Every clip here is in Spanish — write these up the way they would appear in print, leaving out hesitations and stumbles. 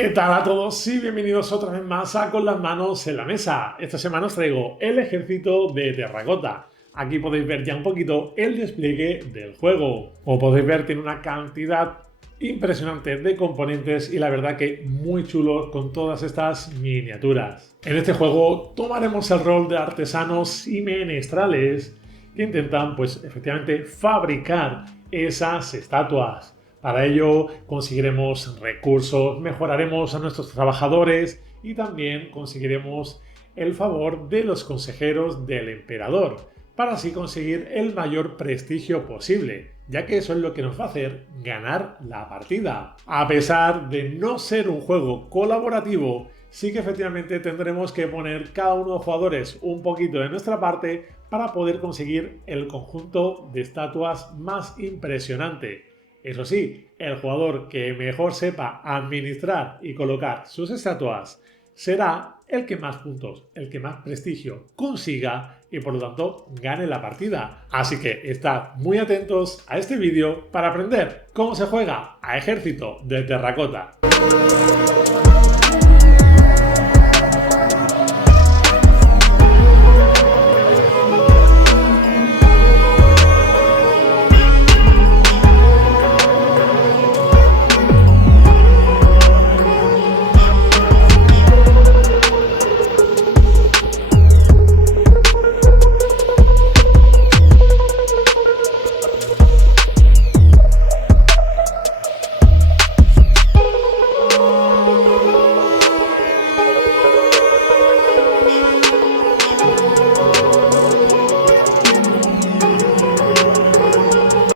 ¿Qué tal a todos? Y bienvenidos otra vez más a Con las manos en la mesa. Esta semana os traigo el ejército de terracota. Aquí podéis ver ya un poquito el despliegue del juego. Como podéis ver, tiene una cantidad impresionante de componentes y la verdad que muy chulos con todas estas miniaturas. En este juego tomaremos el rol de artesanos y menestrales que intentan, pues efectivamente, fabricar esas estatuas. Para ello conseguiremos recursos, mejoraremos a nuestros trabajadores y también conseguiremos el favor de los consejeros del emperador, para así conseguir el mayor prestigio posible, ya que eso es lo que nos va a hacer ganar la partida. A pesar de no ser un juego colaborativo, sí que efectivamente tendremos que poner cada uno de los jugadores un poquito de nuestra parte para poder conseguir el conjunto de estatuas más impresionante. Eso sí, el jugador que mejor sepa administrar y colocar sus estatuas será el que más puntos, el que más prestigio consiga y por lo tanto gane la partida. Así que estad muy atentos a este vídeo para aprender cómo se juega a ejército de terracota.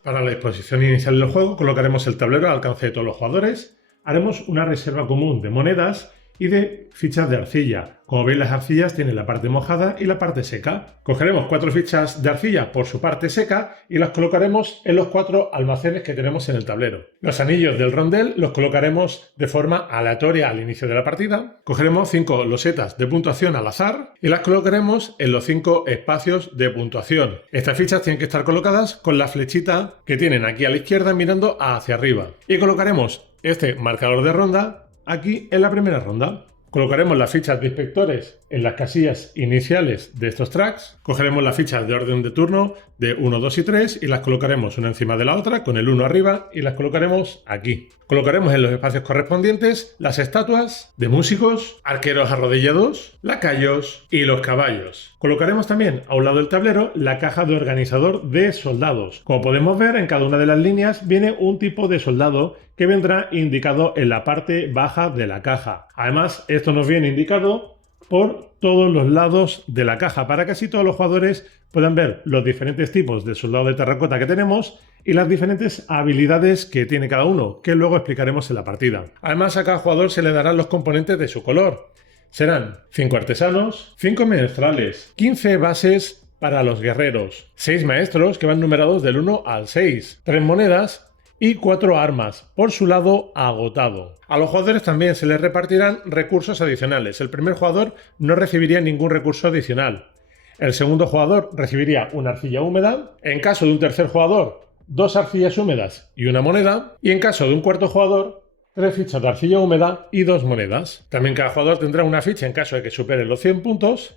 Para la disposición inicial del juego colocaremos el tablero al alcance de todos los jugadores, haremos una reserva común de monedas y de fichas de arcilla. Como veis, las arcillas tienen la parte mojada y la parte seca. Cogeremos 4 fichas de arcilla por su parte seca y las colocaremos en los 4 almacenes que tenemos en el tablero. Los anillos del rondel los colocaremos de forma aleatoria al inicio de la partida. Cogeremos 5 losetas de puntuación al azar y las colocaremos en los 5 espacios de puntuación. Estas fichas tienen que estar colocadas con la flechita que tienen aquí a la izquierda mirando hacia arriba. Y colocaremos este marcador de ronda aquí en la primera ronda. Colocaremos las fichas de inspectores en las casillas iniciales de estos tracks. Cogeremos las fichas de orden de turno de 1, 2 y 3 y las colocaremos una encima de la otra con el 1 arriba y las colocaremos aquí. Colocaremos en los espacios correspondientes las estatuas de músicos, arqueros arrodillados, lacayos y los caballos. Colocaremos también a un lado del tablero la caja de organizador de soldados. Como podemos ver, en cada una de las líneas viene un tipo de soldado que vendrá indicado en la parte baja de la caja. Además, esto nos viene indicado por todos los lados de la caja para que así todos los jugadores puedan ver los diferentes tipos de soldado de terracota que tenemos y las diferentes habilidades que tiene cada uno, que luego explicaremos en la partida. Además, a cada jugador se le darán los componentes de su color. Serán 5 artesanos, 5 menestrales, 15 bases para los guerreros, 6 maestros que van numerados del 1 al 6, 3 monedas y 4 armas, por su lado agotado. A los jugadores también se les repartirán recursos adicionales. El primer jugador no recibiría ningún recurso adicional. El segundo jugador recibiría una arcilla húmeda. En caso de un tercer jugador, 2 arcillas húmedas y una moneda. Y en caso de un cuarto jugador, 3 fichas de arcilla húmeda y 2 monedas. También cada jugador tendrá una ficha en caso de que supere los 100 puntos.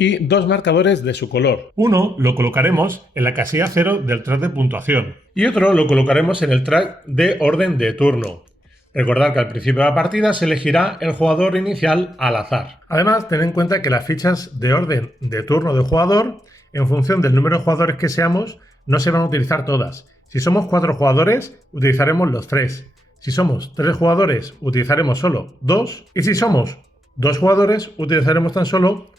Y 2 marcadores de su color. Uno lo colocaremos en la casilla 0 del track de puntuación y otro lo colocaremos en el track de orden de turno. Recordad que al principio de la partida se elegirá el jugador inicial al azar. Además, tened en cuenta que las fichas de orden de turno del jugador, en función del número de jugadores que seamos, no se van a utilizar todas. Si somos 4 jugadores, utilizaremos los 3. Si somos 3 jugadores, utilizaremos solo 2. Y si somos 2 jugadores, utilizaremos tan solo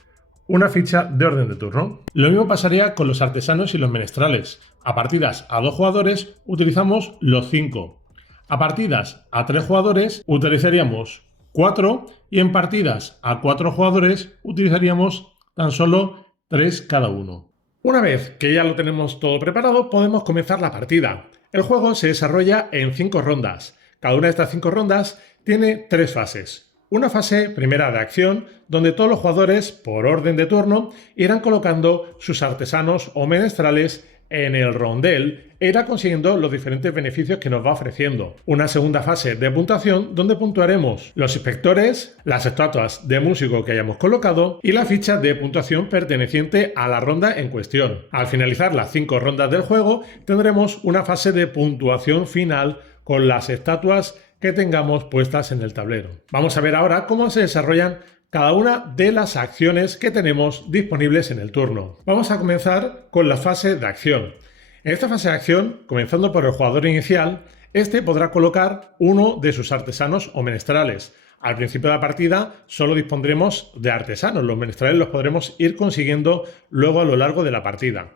una ficha de orden de turno. Lo mismo pasaría con los artesanos y los menestrales. A partidas a 2 jugadores utilizamos los 5. A partidas a 3 jugadores utilizaríamos 4 y en partidas a 4 jugadores utilizaríamos tan solo 3 cada uno. Una vez que ya lo tenemos todo preparado, podemos comenzar la partida. El juego se desarrolla en 5 rondas. Cada una de estas 5 rondas tiene 3 fases. Una fase primera de acción, donde todos los jugadores, por orden de turno, irán colocando sus artesanos o menestrales en el rondel e irá consiguiendo los diferentes beneficios que nos va ofreciendo. Una segunda fase de puntuación donde puntuaremos los inspectores, las estatuas de músico que hayamos colocado y la ficha de puntuación perteneciente a la ronda en cuestión. Al finalizar las 5 rondas del juego tendremos una fase de puntuación final con las estatuas que tengamos puestas en el tablero. Vamos a ver ahora cómo se desarrollan cada una de las acciones que tenemos disponibles en el turno. Vamos a comenzar con la fase de acción. En esta fase de acción, comenzando por el jugador inicial, este podrá colocar uno de sus artesanos o menestrales. Al principio de la partida solo dispondremos de artesanos, los menestrales los podremos ir consiguiendo luego a lo largo de la partida.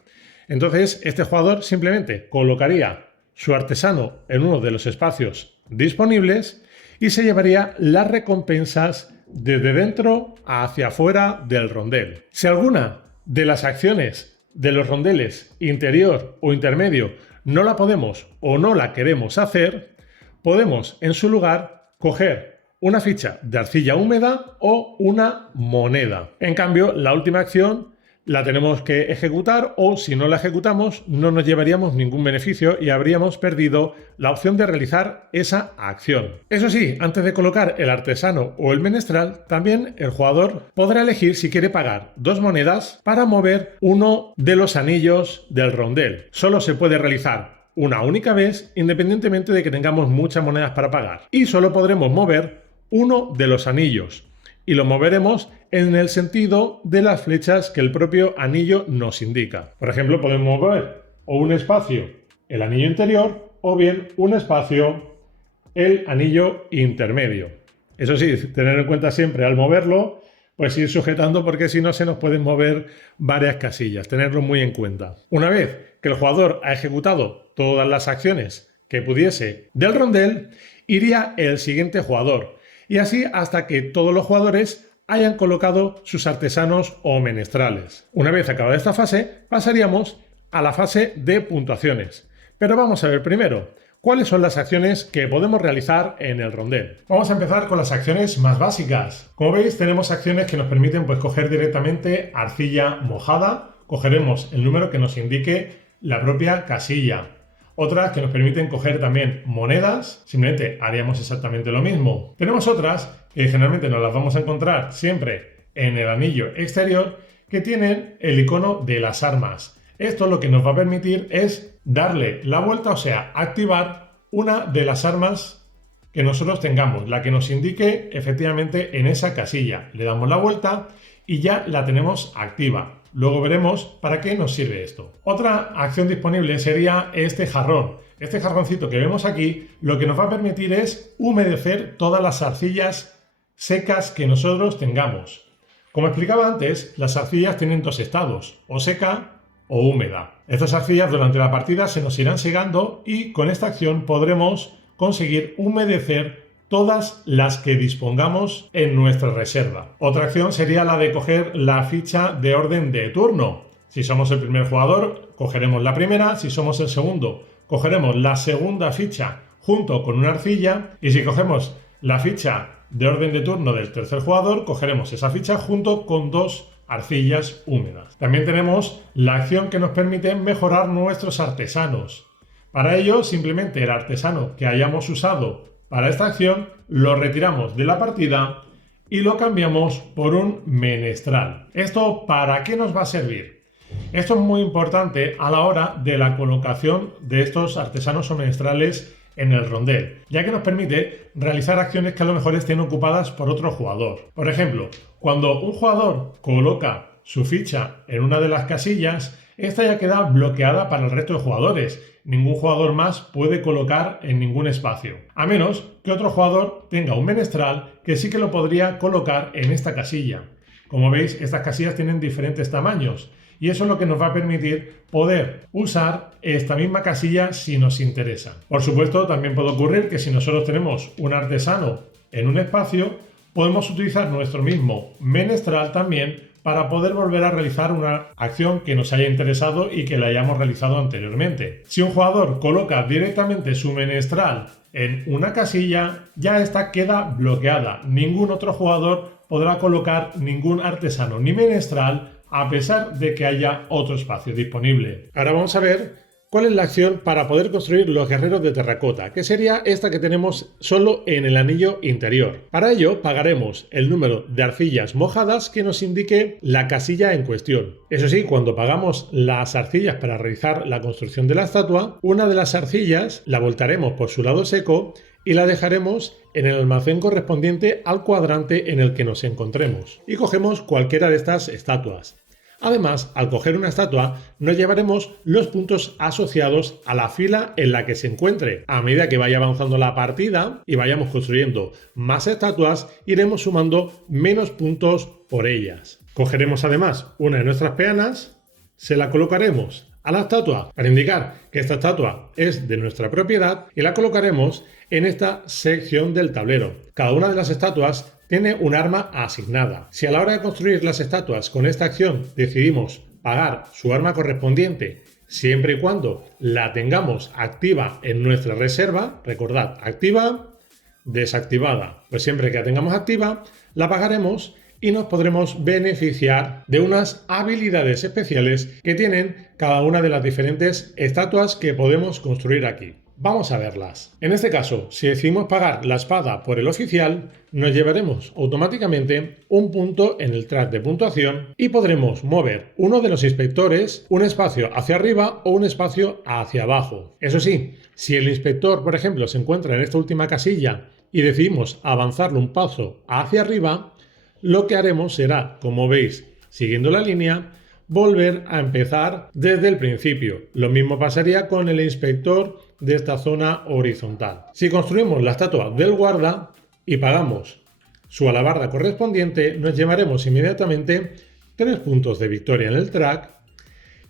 Entonces, este jugador simplemente colocaría su artesano en uno de los espacios disponibles y se llevaría las recompensas desde dentro hacia afuera del rondel. Si alguna de las acciones de los rondeles interior o intermedio no la podemos o no la queremos hacer, podemos en su lugar coger una ficha de arcilla húmeda o una moneda. En cambio, la última acción la tenemos que ejecutar o si no la ejecutamos no nos llevaríamos ningún beneficio y habríamos perdido la opción de realizar esa acción. Eso sí, antes de colocar el artesano o el menestral, también el jugador podrá elegir si quiere pagar 2 monedas para mover uno de los anillos del rondel. Solo se puede realizar una única vez independientemente de que tengamos muchas monedas para pagar y solo podremos mover uno de los anillos. Y lo moveremos en el sentido de las flechas que el propio anillo nos indica. Por ejemplo, podemos mover o un espacio el anillo interior o bien un espacio el anillo intermedio. Eso sí, tener en cuenta siempre al moverlo, pues ir sujetando porque si no se nos pueden mover varias casillas, tenerlo muy en cuenta. Una vez que el jugador ha ejecutado todas las acciones que pudiese del rondel, iría el siguiente jugador. Y así hasta que todos los jugadores hayan colocado sus artesanos o menestrales. Una vez acabada esta fase, pasaríamos a la fase de puntuaciones. Pero vamos a ver primero, ¿cuáles son las acciones que podemos realizar en el rondel? Vamos a empezar con las acciones más básicas. Como veis, tenemos acciones que nos permiten coger directamente arcilla mojada. Cogeremos el número que nos indique la propia casilla. Otras que nos permiten coger también monedas, simplemente haríamos exactamente lo mismo. Tenemos otras que generalmente nos las vamos a encontrar siempre en el anillo exterior que tienen el icono de las armas. Esto lo que nos va a permitir es darle la vuelta, o sea, activar una de las armas que nosotros tengamos, la que nos indique efectivamente en esa casilla. Le damos la vuelta y ya la tenemos activa. Luego veremos para qué nos sirve esto. Otra acción disponible sería este jarrón. Este jarroncito que vemos aquí lo que nos va a permitir es humedecer todas las arcillas secas que nosotros tengamos. Como explicaba antes, las arcillas tienen 2 estados, o seca o húmeda. Estas arcillas durante la partida se nos irán segando y con esta acción podremos conseguir humedecer todas las que dispongamos en nuestra reserva. Otra acción sería la de coger la ficha de orden de turno. Si somos el primer jugador, cogeremos la primera. Si somos el segundo, cogeremos la segunda ficha junto con una arcilla. Y si cogemos la ficha de orden de turno del tercer jugador, cogeremos esa ficha junto con 2 arcillas húmedas. También tenemos la acción que nos permite mejorar nuestros artesanos. Para ello, simplemente el artesano que hayamos usado para esta acción lo retiramos de la partida y lo cambiamos por un menestral. ¿Esto para qué nos va a servir? Esto es muy importante a la hora de la colocación de estos artesanos o menestrales en el rondel, ya que nos permite realizar acciones que a lo mejor estén ocupadas por otro jugador. Por ejemplo, cuando un jugador coloca su ficha en una de las casillas, esta ya queda bloqueada para el resto de jugadores. Ningún jugador más puede colocar en ningún espacio, a menos que otro jugador tenga un menestral que sí que lo podría colocar en esta casilla. Como veis, estas casillas tienen diferentes tamaños y eso es lo que nos va a permitir poder usar esta misma casilla si nos interesa. Por supuesto, también puede ocurrir que si nosotros tenemos un artesano en un espacio, podemos utilizar nuestro mismo menestral también para poder volver a realizar una acción que nos haya interesado y que la hayamos realizado anteriormente. Si un jugador coloca directamente su menestral en una casilla, ya esta queda bloqueada. Ningún otro jugador podrá colocar ningún artesano ni menestral a pesar de que haya otro espacio disponible. Ahora vamos a ver cuál es la acción para poder construir los guerreros de terracota, que sería esta que tenemos solo en el anillo interior. Para ello pagaremos el número de arcillas mojadas que nos indique la casilla en cuestión. Eso sí, cuando pagamos las arcillas para realizar la construcción de la estatua, una de las arcillas la voltaremos por su lado seco y la dejaremos en el almacén correspondiente al cuadrante en el que nos encontremos. Y cogemos cualquiera de estas estatuas. Además, al coger una estatua, nos llevaremos los puntos asociados a la fila en la que se encuentre. A medida que vaya avanzando la partida y vayamos construyendo más estatuas, iremos sumando menos puntos por ellas. Cogeremos además una de nuestras peanas, se la colocaremos a la estatua para indicar que esta estatua es de nuestra propiedad y la colocaremos en esta sección del tablero. Cada una de las estatuas tiene un arma asignada. Si a la hora de construir las estatuas con esta acción decidimos pagar su arma correspondiente, siempre y cuando la tengamos activa en nuestra reserva, recordad, activa, desactivada, pues siempre que la tengamos activa, la pagaremos y nos podremos beneficiar de unas habilidades especiales que tienen cada una de las diferentes estatuas que podemos construir aquí. Vamos a verlas. En este caso, si decidimos pagar la espada por el oficial, nos llevaremos automáticamente un punto en el track de puntuación y podremos mover uno de los inspectores un espacio hacia arriba o un espacio hacia abajo. Eso sí, si el inspector, por ejemplo, se encuentra en esta última casilla y decidimos avanzarlo un paso hacia arriba, lo que haremos será, como veis, siguiendo la línea, volver a empezar desde el principio. Lo mismo pasaría con el inspector de esta zona horizontal. Si construimos la estatua del guarda y pagamos su alabarda correspondiente, nos llevaremos inmediatamente 3 puntos de victoria en el track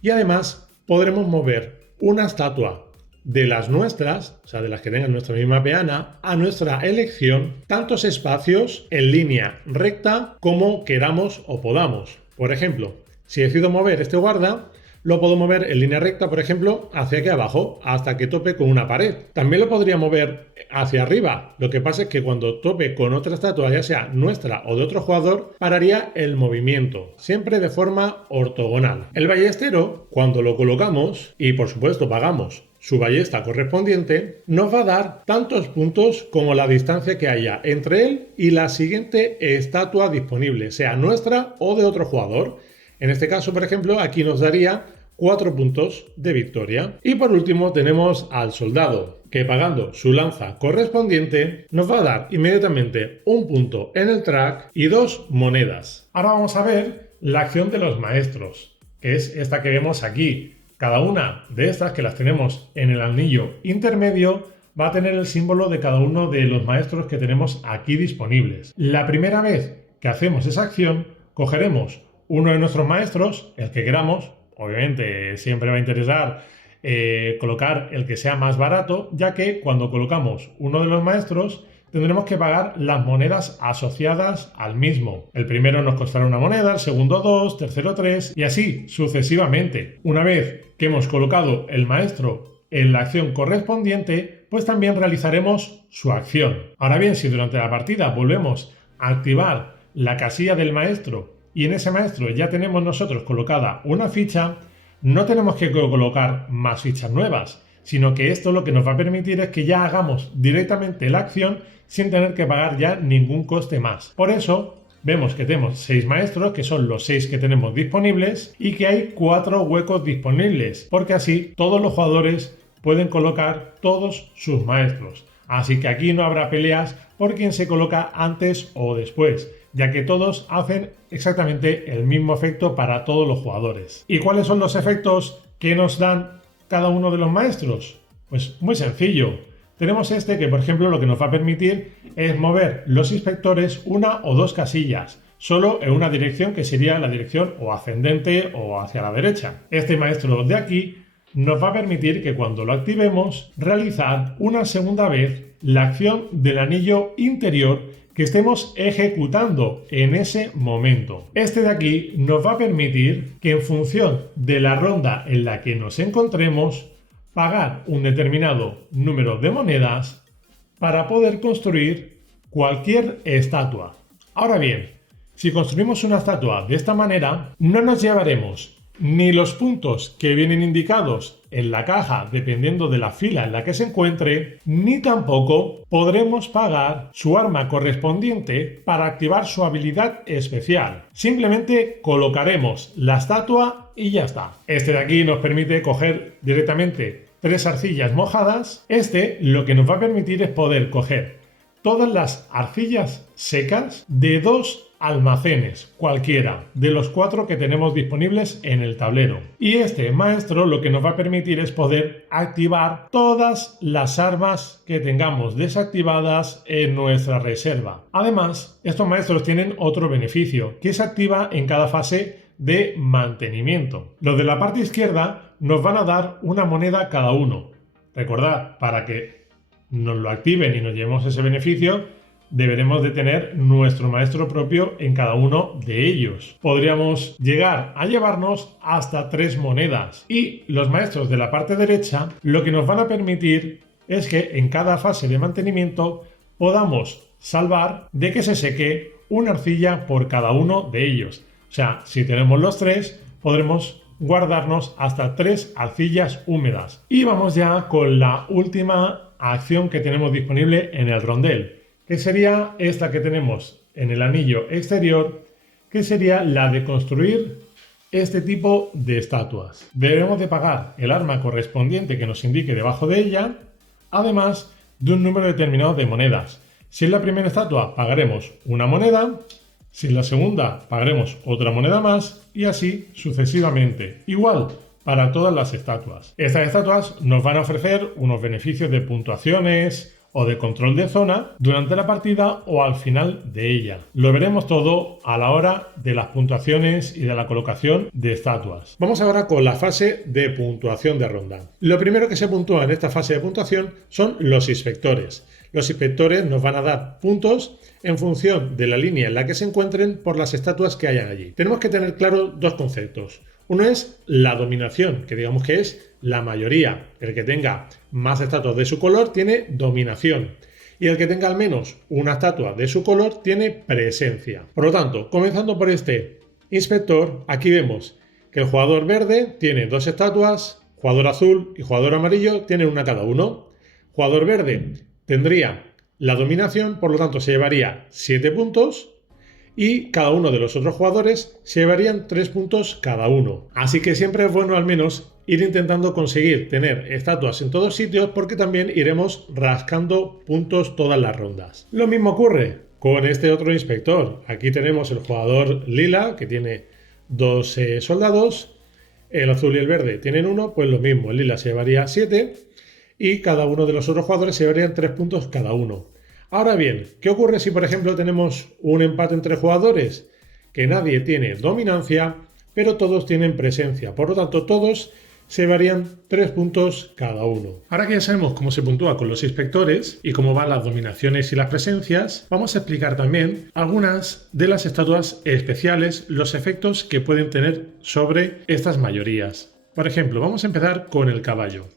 y además podremos mover una estatua de las nuestras, o sea, de las que tengan nuestra misma peana, a nuestra elección, tantos espacios en línea recta como queramos o podamos. Por ejemplo, si decido mover este guarda, lo puedo mover en línea recta, por ejemplo, hacia aquí abajo, hasta que tope con una pared. También lo podría mover hacia arriba. Lo que pasa es que cuando tope con otra estatua, ya sea nuestra o de otro jugador, pararía el movimiento, siempre de forma ortogonal. El ballestero, cuando lo colocamos, y por supuesto pagamos su ballesta correspondiente, nos va a dar tantos puntos como la distancia que haya entre él y la siguiente estatua disponible, sea nuestra o de otro jugador. En este caso, por ejemplo, aquí nos daría 4 puntos de victoria. Y por último tenemos al soldado, que pagando su lanza correspondiente nos va a dar inmediatamente un punto en el track y 2 monedas. Ahora vamos a ver la acción de los maestros, que es esta que vemos aquí. Cada una de estas, que las tenemos en el anillo intermedio, va a tener el símbolo de cada uno de los maestros que tenemos aquí disponibles. La primera vez que hacemos esa acción, cogeremos uno de nuestros maestros, el que queramos. Obviamente siempre va a interesar colocar el que sea más barato, ya que cuando colocamos uno de los maestros tendremos que pagar las monedas asociadas al mismo. El primero nos costará una moneda, el segundo 2, tercero 3 y así sucesivamente. Una vez que hemos colocado el maestro en la acción correspondiente, pues también realizaremos su acción. Ahora bien, si durante la partida volvemos a activar la casilla del maestro y en ese maestro ya tenemos nosotros colocada una ficha, no tenemos que colocar más fichas nuevas, sino que esto lo que nos va a permitir es que ya hagamos directamente la acción sin tener que pagar ya ningún coste más. Por eso vemos que tenemos 6 maestros, que son los 6 que tenemos disponibles, y que hay 4 huecos disponibles, porque así todos los jugadores pueden colocar todos sus maestros. Así que aquí no habrá peleas por quién se coloca antes o después, ya que todos hacen exactamente el mismo efecto para todos los jugadores. ¿Y cuáles son los efectos que nos dan cada uno de los maestros? Pues muy sencillo. Tenemos este que, por ejemplo, lo que nos va a permitir es mover los inspectores 1 o 2 casillas, solo en una dirección que sería la dirección o ascendente o hacia la derecha. Este maestro de aquí nos va a permitir que cuando lo activemos, realizar una segunda vez la acción del anillo interior que estemos ejecutando en ese momento. Este de aquí nos va a permitir que en función de la ronda en la que nos encontremos, pagar un determinado número de monedas para poder construir cualquier estatua. Ahora bien, Si construimos una estatua de esta manera, no nos llevaremos ni los puntos que vienen indicados en la caja dependiendo de la fila en la que se encuentre, ni tampoco podremos pagar su arma correspondiente para activar su habilidad especial. Simplemente colocaremos la estatua y ya está. Este de aquí nos permite coger directamente 3 arcillas mojadas. Este lo que nos va a permitir es poder coger todas las arcillas secas de 2 almacenes, cualquiera de los 4 que tenemos disponibles en el tablero. Y este maestro lo que nos va a permitir es poder activar todas las armas que tengamos desactivadas en nuestra reserva. Además, estos maestros tienen otro beneficio, que se activa en cada fase de mantenimiento. Los de la parte izquierda nos van a dar una moneda cada uno. Recordad, para que nos lo activen y nos llevemos ese beneficio, deberemos de tener nuestro maestro propio en cada uno de ellos. Podríamos llegar a llevarnos hasta 3 monedas. Y los maestros de la parte derecha lo que nos van a permitir es que en cada fase de mantenimiento podamos salvar de que se seque una arcilla por cada uno de ellos. O sea, si tenemos los 3, podremos guardarnos hasta 3 arcillas húmedas. Y vamos ya con la última acción que tenemos disponible en el rondel, que sería esta que tenemos en el anillo exterior, que sería la de construir este tipo de estatuas. Debemos de pagar el arma correspondiente que nos indique debajo de ella, además de un número determinado de monedas. Si es la primera estatua, pagaremos una moneda. Si es la segunda, pagaremos otra moneda más y así sucesivamente. Igual para todas las estatuas. Estas estatuas nos van a ofrecer unos beneficios de puntuaciones o de control de zona durante la partida o al final de ella. Lo veremos todo a la hora de las puntuaciones y de la colocación de estatuas. Vamos ahora con la fase de puntuación de ronda. Lo primero que se puntúa en esta fase de puntuación son los inspectores. Los inspectores nos van a dar puntos en función de la línea en la que se encuentren por las estatuas que hayan allí. Tenemos que tener claro 2 conceptos. Uno es la dominación, que digamos que es la mayoría. El que tenga más estatuas de su color tiene dominación. Y el que tenga al menos una estatua de su color tiene presencia. Por lo tanto, comenzando por este inspector, aquí vemos que el jugador verde tiene 2 estatuas, jugador azul y jugador amarillo tienen una cada uno. Jugador verde tendría la dominación, por lo tanto se llevaría 7 puntos. Y cada uno de los otros jugadores se llevarían 3 puntos cada uno. Así que siempre es bueno al menos ir intentando conseguir tener estatuas en todos sitios, porque también iremos rascando puntos todas las rondas. Lo mismo ocurre con este otro inspector. Aquí tenemos el jugador lila, que tiene 2 soldados. El azul y el verde tienen 1, pues lo mismo. El lila se llevaría 7 y cada uno de los otros jugadores se llevarían 3 puntos cada uno. Ahora bien, ¿qué ocurre si por ejemplo tenemos un empate entre jugadores? Que nadie tiene dominancia, pero todos tienen presencia. Por lo tanto, todos se llevarían 3 puntos cada uno. Ahora que ya sabemos cómo se puntúa con los inspectores y cómo van las dominaciones y las presencias, vamos a explicar también algunas de las estatuas especiales, los efectos que pueden tener sobre estas mayorías. Por ejemplo, vamos a empezar con el caballo.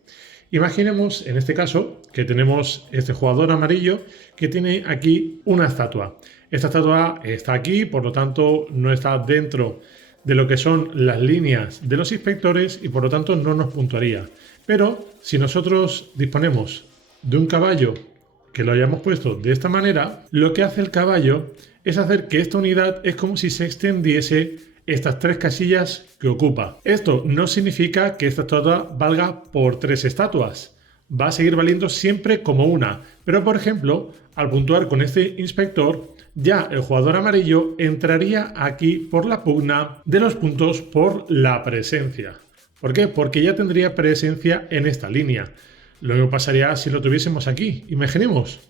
Imaginemos en este caso que tenemos este jugador amarillo que tiene aquí una estatua. Esta estatua está aquí, por lo tanto no está dentro de lo que son las líneas de los inspectores y por lo tanto no nos puntuaría. Pero si nosotros disponemos de un caballo que lo hayamos puesto de esta manera, lo que hace el caballo es hacer que esta unidad es como si se extendiese estas 3 casillas que ocupa. Esto no significa que esta estatua valga por 3 estatuas. Va a seguir valiendo siempre como una. Pero por ejemplo, al puntuar con este inspector, ya el jugador amarillo entraría aquí por la pugna de los puntos por la presencia. ¿Por qué? Porque ya tendría presencia en esta línea. Lo mismo pasaría si lo tuviésemos aquí. Imaginemos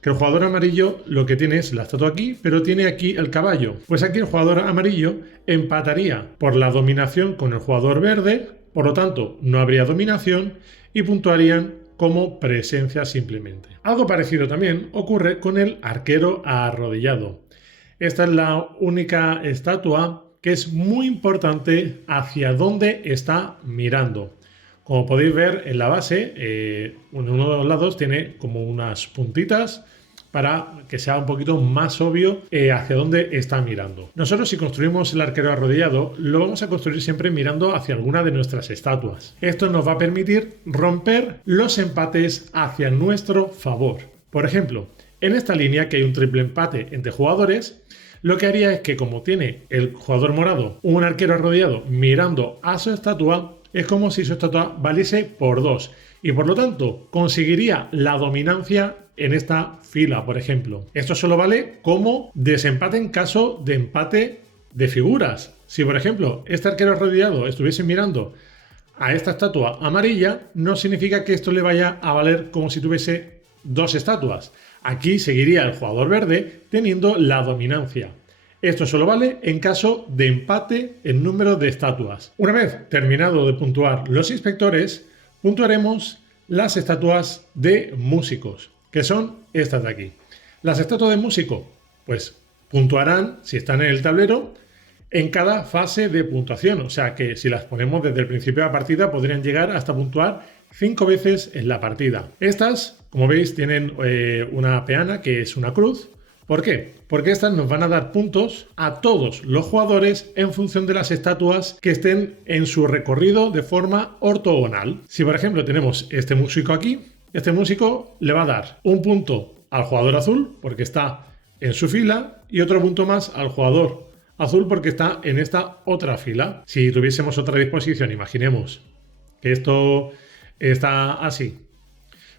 que el jugador amarillo lo que tiene es la estatua aquí, pero tiene aquí el caballo. Pues aquí el jugador amarillo empataría por la dominación con el jugador verde, por lo tanto no habría dominación y puntuarían como presencia simplemente. Algo parecido también ocurre con el arquero arrodillado. Esta es la única estatua que es muy importante hacia dónde está mirando. Como podéis ver en la base, en uno de los lados tiene como unas puntitas para que sea un poquito más obvio hacia dónde está mirando. Nosotros, si construimos el arquero arrodillado, lo vamos a construir siempre mirando hacia alguna de nuestras estatuas. Esto nos va a permitir romper los empates hacia nuestro favor. Por ejemplo, en esta línea que hay un triple empate entre jugadores, lo que haría es que, como tiene el jugador morado un arquero arrodillado mirando a su estatua, es como si su estatua valiese por 2 y por lo tanto conseguiría la dominancia en esta fila, por ejemplo. Esto solo vale como desempate en caso de empate de figuras. Si, por ejemplo, este arquero arrodillado estuviese mirando a esta estatua amarilla, no significa que esto le vaya a valer como si tuviese 2 estatuas. Aquí seguiría el jugador verde teniendo la dominancia. Esto solo vale en caso de empate en número de estatuas. Una vez terminado de puntuar los inspectores, puntuaremos las estatuas de músicos, que son estas de aquí. Las estatuas de músico, pues puntuarán, si están en el tablero, en cada fase de puntuación. O sea que si las ponemos desde el principio de la partida, podrían llegar hasta puntuar 5 veces en la partida. Estas, como veis, tienen una peana que es una cruz. ¿Por qué? Porque estas nos van a dar puntos a todos los jugadores en función de las estatuas que estén en su recorrido de forma ortogonal. Si, por ejemplo, tenemos este músico aquí, este músico le va a dar un punto al jugador azul porque está en su fila y otro punto más al jugador azul porque está en esta otra fila. Si tuviésemos otra disposición, imaginemos que esto está así.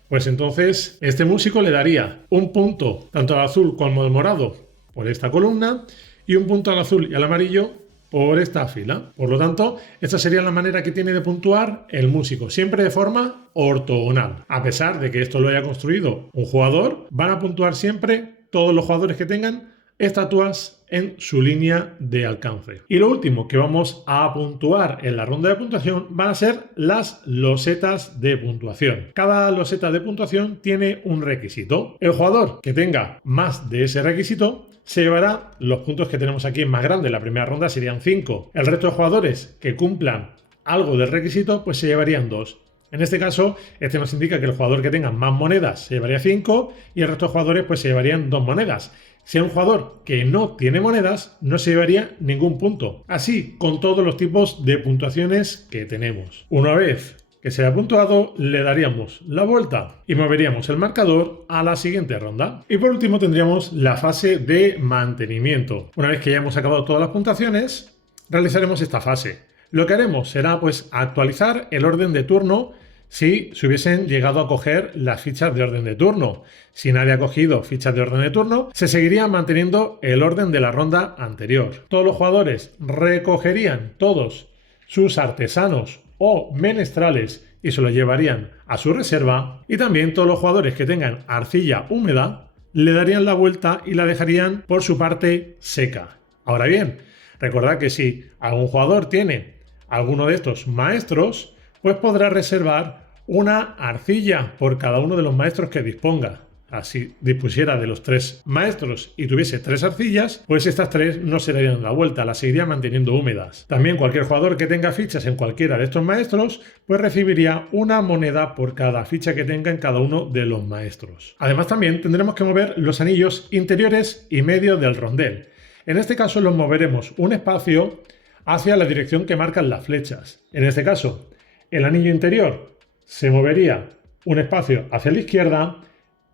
Pues entonces este músico le daría un punto tanto al azul como al morado por esta columna y un punto al azul y al amarillo por esta fila. Por lo tanto, esta sería la manera que tiene de puntuar el músico, siempre de forma ortogonal. A pesar de que esto lo haya construido un jugador, van a puntuar siempre todos los jugadores que tengan estatuas en su línea de alcance. Y lo último que vamos a puntuar en la ronda de puntuación van a ser las losetas de puntuación. Cada loseta de puntuación tiene un requisito. El jugador que tenga más de ese requisito se llevará los puntos que tenemos aquí en más grande. La primera ronda serían 5. El resto de jugadores que cumplan algo del requisito pues se llevarían 2. En este caso, este nos indica que el jugador que tenga más monedas se llevaría 5 y el resto de jugadores pues se llevarían 2 monedas. Si hay un jugador que no tiene monedas, no se llevaría ningún punto. Así, con todos los tipos de puntuaciones que tenemos. Una vez que se haya puntuado, le daríamos la vuelta y moveríamos el marcador a la siguiente ronda. Y por último tendríamos la fase de mantenimiento. Una vez que ya hemos acabado todas las puntuaciones, realizaremos esta fase. Lo que haremos será pues actualizar el orden de turno si se hubiesen llegado a coger las fichas de orden de turno. Si nadie ha cogido fichas de orden de turno, se seguiría manteniendo el orden de la ronda anterior. Todos los jugadores recogerían todos sus artesanos o menestrales y se los llevarían a su reserva. Y también todos los jugadores que tengan arcilla húmeda le darían la vuelta y la dejarían por su parte seca. Ahora bien, recordad que si algún jugador tiene alguno de estos maestros, pues podrá reservar una arcilla por cada uno de los maestros que disponga. Así dispusiera de los 3 maestros y tuviese 3 arcillas, pues estas 3 no se darían la vuelta, las seguiría manteniendo húmedas. También cualquier jugador que tenga fichas en cualquiera de estos maestros, pues recibiría una moneda por cada ficha que tenga en cada uno de los maestros. Además también tendremos que mover los anillos interiores y medio del rondel. En este caso los moveremos un espacio hacia la dirección que marcan las flechas. En este caso, el anillo interior se movería un espacio hacia la izquierda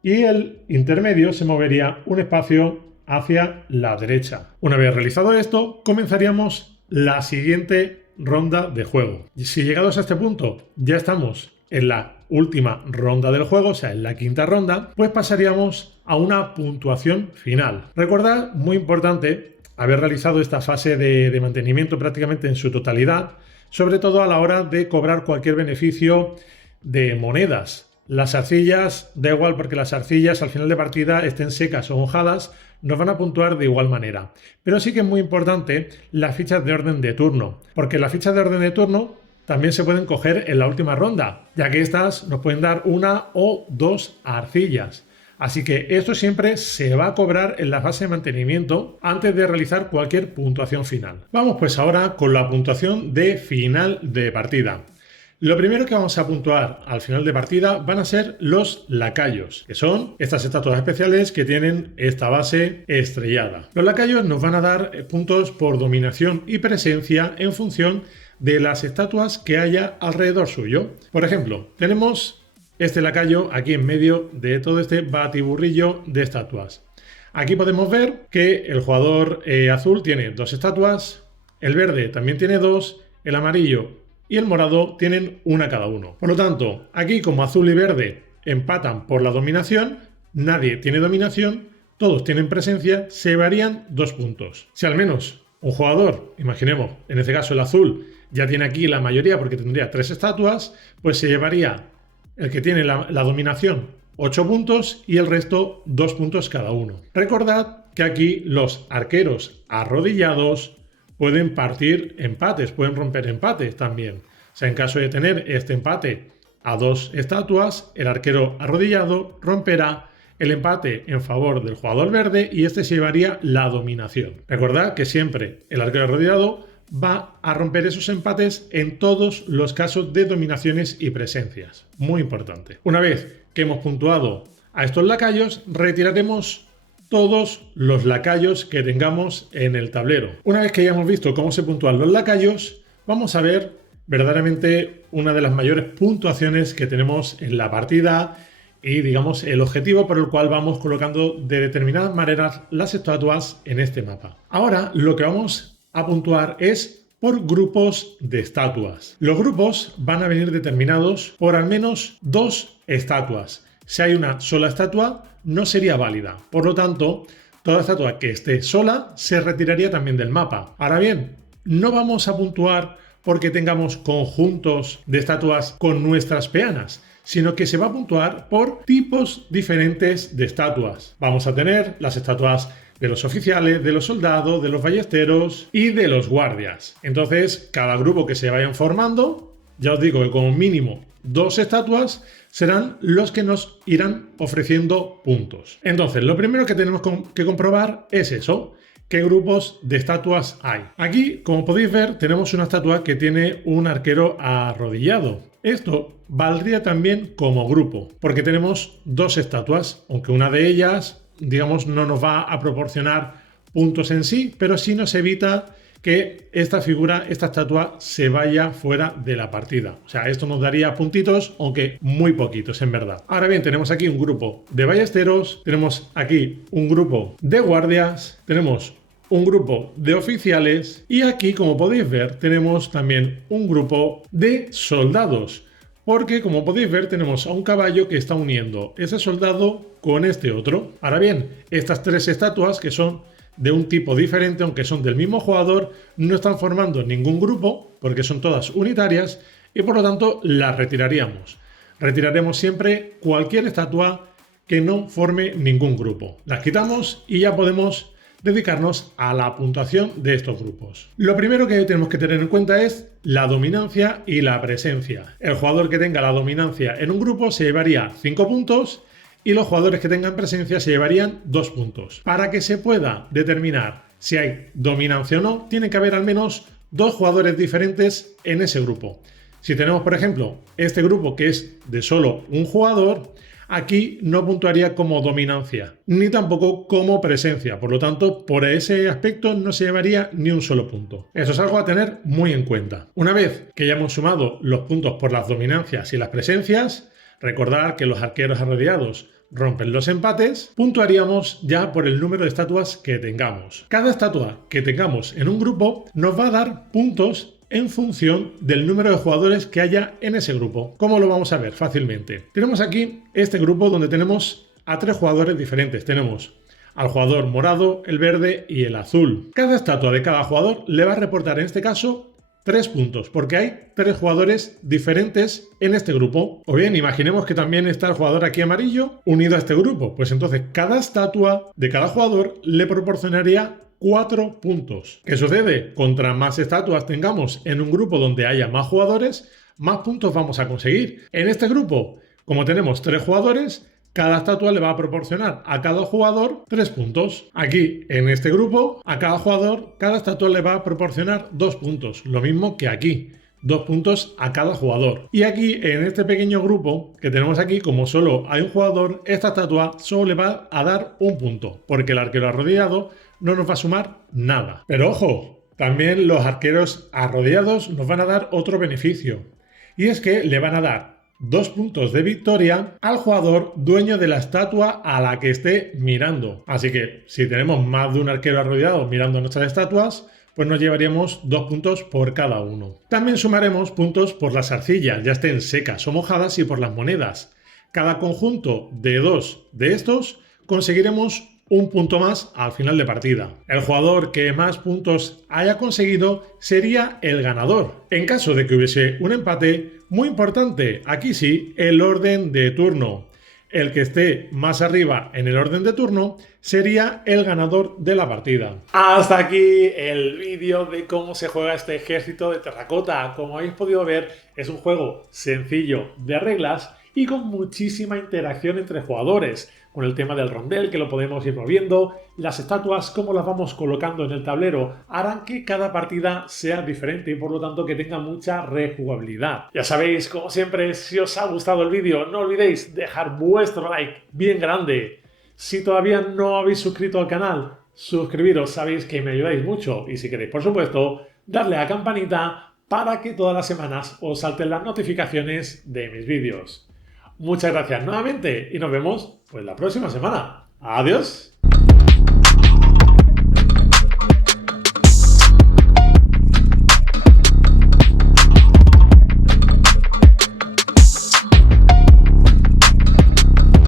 y el intermedio se movería un espacio hacia la derecha. Una vez realizado esto, comenzaríamos la siguiente ronda de juego. Y si llegados a este punto ya estamos en la última ronda del juego, o sea, en la quinta ronda, pues pasaríamos a una puntuación final. Recordad, muy importante, haber realizado esta fase de mantenimiento prácticamente en su totalidad, sobre todo a la hora de cobrar cualquier beneficio de monedas. Las arcillas, da igual porque las arcillas al final de partida estén secas o mojadas, nos van a puntuar de igual manera. Pero sí que es muy importante las fichas de orden de turno, porque las fichas de orden de turno también se pueden coger en la última ronda, ya que estas nos pueden dar 1 o 2 arcillas. Así que esto siempre se va a cobrar en la fase de mantenimiento antes de realizar cualquier puntuación final. Vamos pues ahora con la puntuación de final de partida. Lo primero que vamos a puntuar al final de partida van a ser los lacayos, que son estas estatuas especiales que tienen esta base estrellada. Los lacayos nos van a dar puntos por dominación y presencia en función de las estatuas que haya alrededor suyo. Por ejemplo, tenemos este lacayo aquí en medio de todo este batiburrillo de estatuas. Aquí podemos ver que el jugador azul tiene 2 estatuas, el verde también tiene 2, el amarillo y el morado tienen una cada uno. Por lo tanto, aquí como azul y verde empatan por la dominación, nadie tiene dominación, todos tienen presencia, se llevarían 2 puntos. Si al menos un jugador, imaginemos, en este caso el azul, ya tiene aquí la mayoría porque tendría 3 estatuas, pues se llevaría el que tiene la dominación 8 puntos y el resto 2 puntos cada uno. Recordad que aquí los arqueros arrodillados pueden partir empates, pueden romper empates también. O sea, en caso de tener este empate a 2 estatuas, el arquero arrodillado romperá el empate en favor del jugador verde y este se llevaría la dominación. Recordad que siempre el arquero arrodillado va a romper esos empates en todos los casos de dominaciones y presencias. Muy importante. Una vez que hemos puntuado a estos lacayos, retiraremos todos los lacayos que tengamos en el tablero. Una vez que hayamos visto cómo se puntúan los lacayos, vamos a ver verdaderamente una de las mayores puntuaciones que tenemos en la partida y, digamos, el objetivo por el cual vamos colocando de determinadas maneras las estatuas en este mapa. Ahora lo que vamos a puntuar es por grupos de estatuas. Los grupos van a venir determinados por al menos 2 estatuas. Si hay una sola estatua, no sería válida. Por lo tanto, toda estatua que esté sola se retiraría también del mapa. Ahora bien, no vamos a puntuar porque tengamos conjuntos de estatuas con nuestras peanas, sino que se va a puntuar por tipos diferentes de estatuas. Vamos a tener las estatuas de los oficiales, de los soldados, de los ballesteros y de los guardias. Entonces, cada grupo que se vayan formando, ya os digo que como mínimo 2 estatuas serán los que nos irán ofreciendo puntos. Entonces, lo primero que tenemos que comprobar es eso, qué grupos de estatuas hay. Aquí, como podéis ver, tenemos una estatua que tiene un arquero arrodillado. Esto valdría también como grupo, porque tenemos 2 estatuas, aunque una de ellas, digamos, no nos va a proporcionar puntos en sí, pero sí nos evita que esta figura, esta estatua, se vaya fuera de la partida. O sea, esto nos daría puntitos, aunque muy poquitos en verdad. Ahora bien, tenemos aquí un grupo de ballesteros, tenemos aquí un grupo de guardias, tenemos un grupo de oficiales y aquí, como podéis ver, tenemos también un grupo de soldados. Porque, como podéis ver, tenemos a un caballo que está uniendo ese soldado con este otro. Ahora bien, estas 3 estatuas, que son de un tipo diferente, aunque son del mismo jugador, no están formando ningún grupo, porque son todas unitarias, y por lo tanto las retiraríamos. Retiraremos siempre cualquier estatua que no forme ningún grupo. Las quitamos y ya podemos dedicarnos a la puntuación de estos grupos. Lo primero que tenemos que tener en cuenta es la dominancia y la presencia. El jugador que tenga la dominancia en un grupo se llevaría 5 puntos y los jugadores que tengan presencia se llevarían 2 puntos. Para que se pueda determinar si hay dominancia o no, tiene que haber al menos 2 jugadores diferentes en ese grupo. Si tenemos, por ejemplo, este grupo que es de solo un jugador, aquí no puntuaría como dominancia, ni tampoco como presencia. Por lo tanto, por ese aspecto no se llevaría ni un solo punto. Eso es algo a tener muy en cuenta. Una vez que ya hemos sumado los puntos por las dominancias y las presencias, recordar que los arqueros arrodillados rompen los empates, puntuaríamos ya por el número de estatuas que tengamos. Cada estatua que tengamos en un grupo nos va a dar puntos en función del número de jugadores que haya en ese grupo. ¿Cómo lo vamos a ver? Fácilmente. Tenemos aquí este grupo donde tenemos a 3 jugadores diferentes. Tenemos al jugador morado, el verde y el azul. Cada estatua de cada jugador le va a reportar en este caso 3 puntos, porque hay 3 jugadores diferentes en este grupo. O bien, imaginemos que también está el jugador aquí amarillo unido a este grupo. Pues entonces cada estatua de cada jugador le proporcionaría 4 puntos. ¿Qué sucede? Contra más estatuas tengamos en un grupo donde haya más jugadores, más puntos vamos a conseguir. En este grupo, como tenemos 3 jugadores, cada estatua le va a proporcionar a cada jugador 3 puntos. Aquí, en este grupo, a cada jugador, cada estatua le va a proporcionar 2 puntos. Lo mismo que aquí. 2 puntos a cada jugador. Y aquí, en este pequeño grupo que tenemos aquí, como solo hay un jugador, esta estatua solo le va a dar un punto, porque el arquero arrodillado no nos va a sumar nada. Pero ojo, también los arqueros arrodillados nos van a dar otro beneficio, y es que le van a dar 2 puntos de victoria al jugador dueño de la estatua a la que esté mirando. Así que si tenemos más de un arquero arrodillado mirando nuestras estatuas, pues nos llevaríamos 2 puntos por cada uno. También sumaremos puntos por las arcillas, ya estén secas o mojadas, y por las monedas. Cada conjunto de 2 de estos conseguiremos un punto más al final de partida. El jugador que más puntos haya conseguido sería el ganador. En caso de que hubiese un empate, muy importante, aquí sí, el orden de turno. El que esté más arriba en el orden de turno sería el ganador de la partida. Hasta aquí el vídeo de cómo se juega este ejército de terracota. Como habéis podido ver, es un juego sencillo de reglas y con muchísima interacción entre jugadores, con el tema del rondel, que lo podemos ir moviendo. Las estatuas, cómo las vamos colocando en el tablero, harán que cada partida sea diferente y por lo tanto que tenga mucha rejugabilidad. Ya sabéis, como siempre, si os ha gustado el vídeo, no olvidéis dejar vuestro like bien grande. Si todavía no habéis suscrito al canal, suscribiros, sabéis que me ayudáis mucho. Y si queréis, por supuesto, darle a la campanita para que todas las semanas os salten las notificaciones de mis vídeos. Muchas gracias nuevamente y nos vemos pues la próxima semana. ¡Adiós!